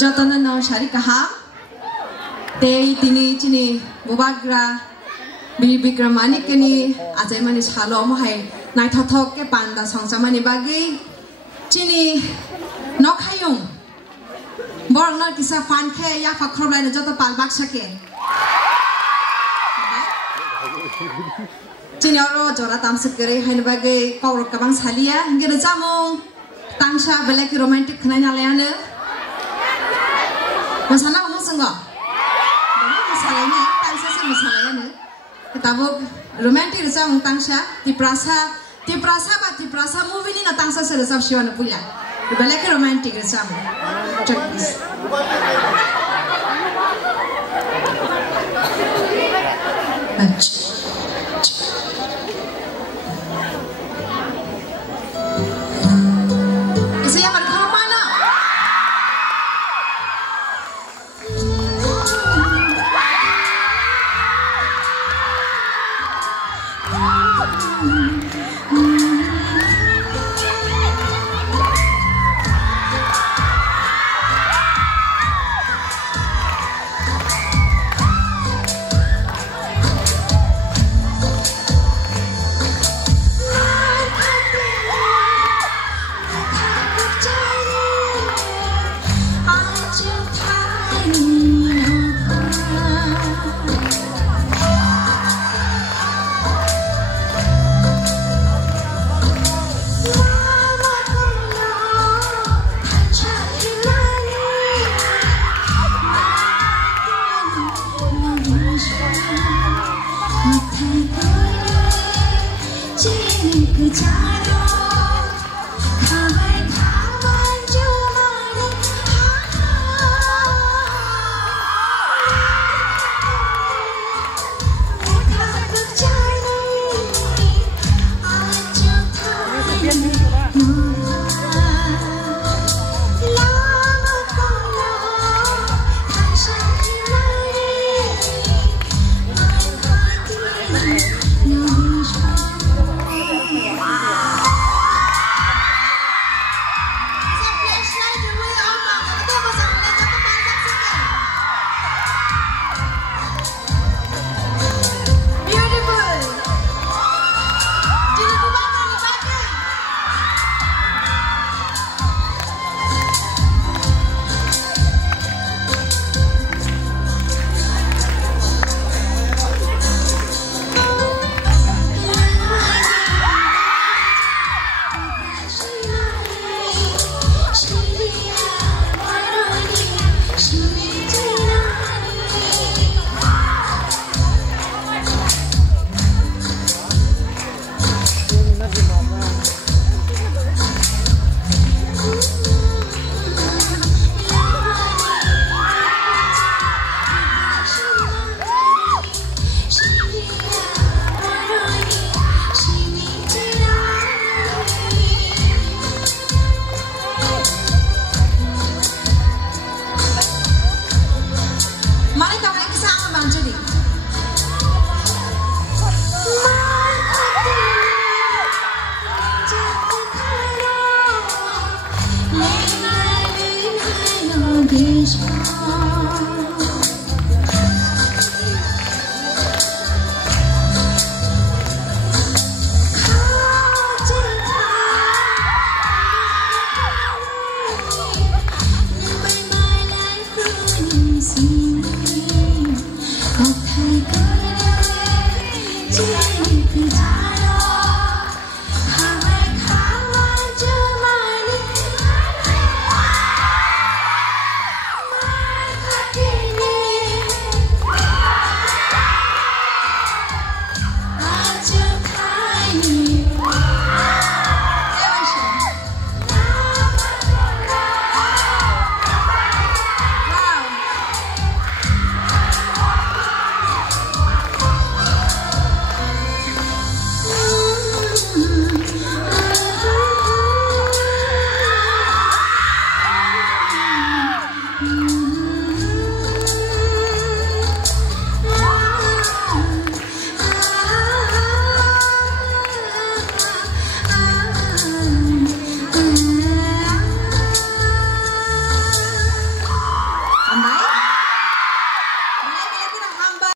Jatana no shari kaha. Te tini chini bubagra Bikram Manikya ni ajai mani shalo mo hai nai thothok ke panda songsamani bagi chini nokhayung borang na kisa fan khe ya fakhrop lai na joto palbak sake chini oro jora tamsik gere hain bagi kaubru kabang salia ngir jamu tangsha belek romantic khnai na leane masana mo sangga masalah ni tangsa se masalah ni kitabuk romantic resam tangsha Tiprasa movie ni na tangsa se resam shiwana puya belek romantic resam check this Krishna